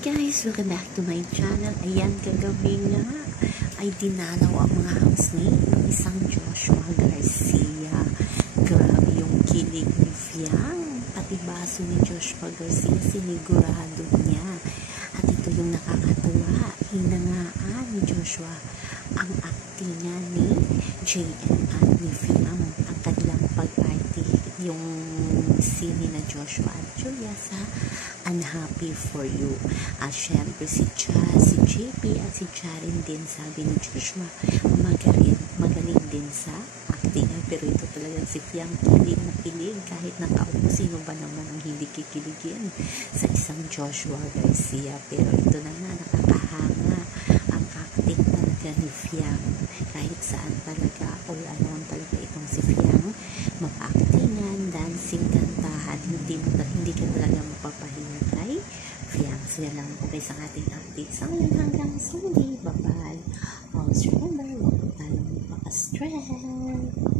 guys! Welcome back to my channel. Ayan, kagabi nga ay dinalaw ang mga housemate ng isang Joshua Garcia. Grabe yung kilig ni Fiang. Pati baso ni Joshua Garcia, sinigurado niya. At ito yung nakakatuwa. Hinangaan ni Joshua ang acting niya ni JM at ni Fiang. Ang kanilang pag-party, yung scene na Joshua at Julia sa Unhappy For You. At syempre si JP at si Jaren din, sabi ni Joshua, magaling din sa acting. Pero ito talagang si Fiang kilig na kilig kahit nakaupo. Sino ba naman ang hindi kikiligin sa isang Joshua Garcia? Pero ito na nga, nakakahanga ang acting talaga ni Fiang. Kahit saan talaga, all alone talaga itong si Fiang. Mag-actingan, dancing, kantahan, hindi ka talaga mapapahinga kay Fiang. So yan lang po guys ang ating update sa ngayon. Hanggang sa muli. Bye-bye. Always remember, huwag po tayong maka-stress.